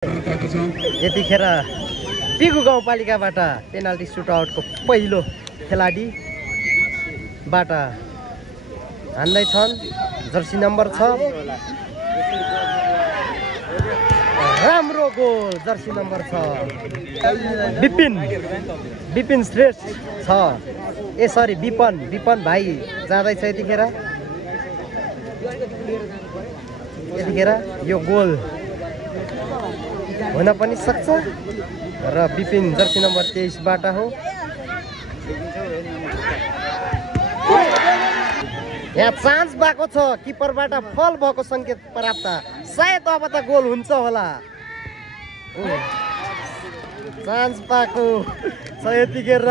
यतिखेर बिगु गाउँपालिकाबाट पेनाल्टी सुटआउटको पहिलो खेलाडीबाट हान्दैछन्। जर्सी नम्बर 6 राम्रो goal. Jersey number 6 Vipin Shrestha छ। सरी विपन भाइ जाँदैछ यतिखेर यो गोल हुन पनि सक्छ र विपिन जर्सी नम्बर 23 बाट हो। यहाँ चान्स भएको छ, किपरबाट फल भएको संकेत प्राप्त, सायद अब त गोल हुन्छ होला। चान्स पाएको छ यतिखेर,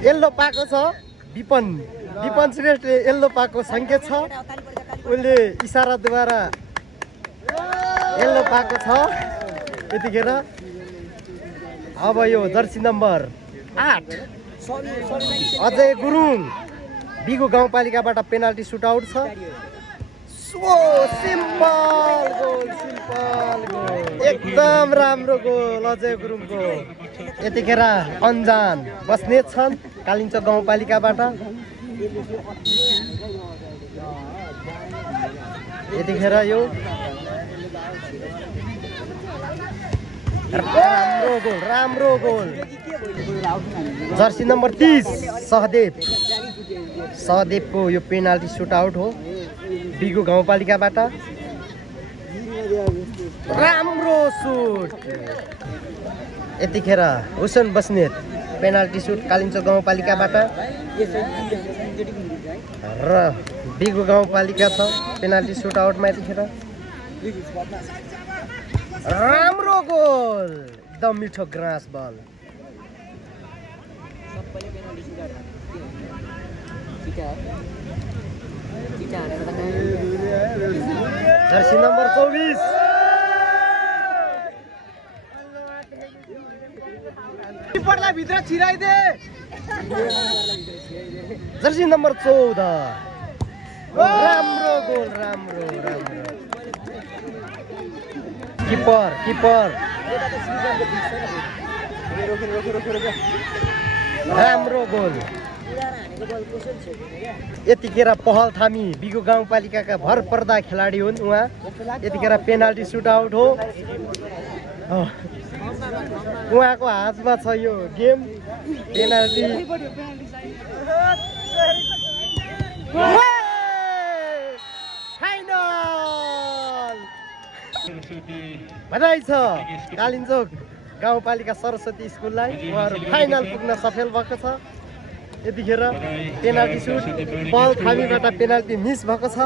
येल्लो पाएको छ। विपन श्रेष्ठले येल्लो पाएको संकेत छ, उसले इसाराद्वारा येल्लो पाएको छ यतिखेर। अब यो जर्सी नम्बर 8 अजय गुरुङ बिगु गाउँपालिकाबाट पेनाल्टी सुटआउट छ। सिम्पल गोल, एकदम राम्रो गोल अजय गुरुङको। यतिखेर अन्जान बस्नेत छन् कालिम्पोङ गाउँपालिकाबाट। यतिखेर यो राम्रो गोल। जर्सी नम्बर 30 सहदेवको यो पेनाल्टी सुटआउट हो बिगु गाउँपालिकाबाट। राम्रो सुट। यतिखेर हुसेन बस्नेत पेनाल्टी सुट कालिम्पोङ गाउँपालिकाबाट र बिगु गाउँपालिका छ पेनाल्टी सुटआउटमा। यतिखेर राम्रो गोल, एकदम मिठो ग्रास बल। जर्सी नम्बर 24 किपरलाई भित्र छिराइदे। जर्सी नम्बर 14 राम्रो गोल, राम्रो किपर राम्रो गोल। यतिखेर पहल थामी बिगु गाउँपालिकाका भरपर्दा खेलाडी हुन् उहाँ। यतिखेर पेनाल्टी सुटआउट हो, उहाँको हातमा छ यो गेम। पेनाल्टी फाइनल बधाई छ कालिम्पोङ गाउँपालिका सरस्वती स्कुललाई, उहाँहरू फाइनल पुग्न सफल भएको छ। यतिखेर पेनाल्टी सुट बल थामीबाट पेनाल्टी मिस भएको छ।